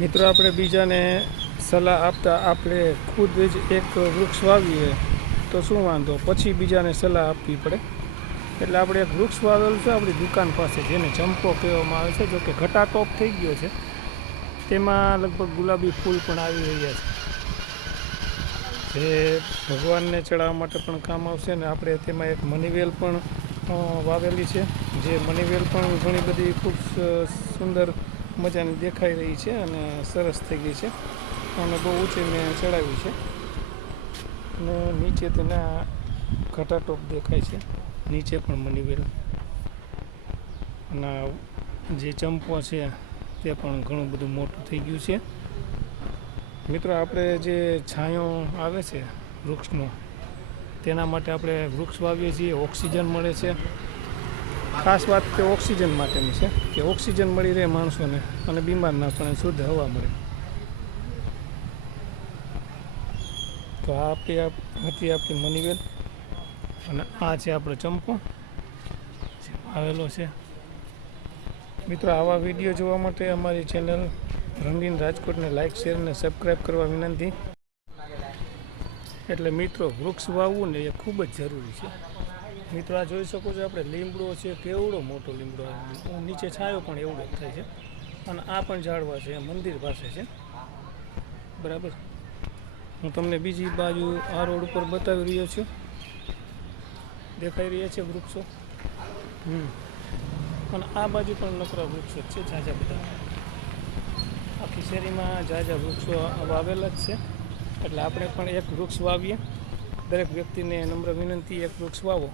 મિત્રો, આપણે બીજાને સલાહ આપતા આપણે ખુદ જ એક વૃક્ષ વાવીએ, તો શું વાંધો? પછી બીજાને સલાહ આપવી પડે. એટલે આપણે એક વૃક્ષ વાવેલું છે, આપણી દુકાન પાસે, જેને ચંપો કહેવામાં આવે છે જો કે ઘટાટોપ થઈ ગયો છે. તેમાં લગભગ ગુલાબી ફૂલ પણ આવી રહ્યા છે. જે ભગવાનને ચડાવવા માટે પણ કામ આવશે ને આપણે તેમાં એક મનીવેલ પણ વાવેલી છે. જે મનીવેલ પણ ઘણી બધી ખૂબ સુંદર મજાની દેખાઈ રહી છે અને સરસ થઈ ગઈ છે. અને બહુ ઊંચી મેં ચડાવી છે. અને નીચે તેના ઘટાટોપ દેખાય છે. નીચે પણ મનીવેલ અને જે ચંપો છે, તે પણ ઘણું બધું મોટું થઈ ગયું છે. મિત્રો, આપણે જે છાંયો આવે છે વૃક્ષનો, તેના માટે આપણે વૃક્ષ વાવીએ છીએ, ઓક્સિજન મળે છે. ખાસ વાત કે ઓક્સિજન માટેની છે, કે ઓક્સિજન મળી રહે માણસોને અને બીમાર ના પડે શુદ્ધ હવા મળે. તો આ આપણી આ હતી આપણી મનીવેલ અને આ છે આપણો ચંપો. આવેલો છે. મિત્રો, આવા વીડિયો જોવા માટે અમારી ચેનલ રંગીન રાજકોટને લાઇક શેર અને સબસ્ક્રાઈબ કરવા વિનંતી. એટલે મિત્રો, વૃક્ષ વાવવું ને એ ખૂબ જ જરૂરી છે. મિત્રો આ જોઈ શકો છો આપણે લીમડો છે કેવડો મોટો લીમડો. નીચે છાંયો પણ એવડો જ થાય છે. અને આ પણ ઝાડવા છે મંદિર પાસે છે. બરાબર? હું તમને બીજી બાજુ આ રોડ ઉપર બતાવી રહ્યો છું. દેખાઈ રહ્યા છે વૃક્ષો? હમ. અને આ બાજુ પણ નકરા વૃક્ષો જ છે ઝાઝા બધા. આખી શેરીમાં ઝાઝા વૃક્ષો વાવેલા જ છે. એટલે આપણે પણ એક વૃક્ષ વાવીએ. દરેક વ્યક્તિને નમ્ર વિનંતી એક વૃક્ષ વાવો.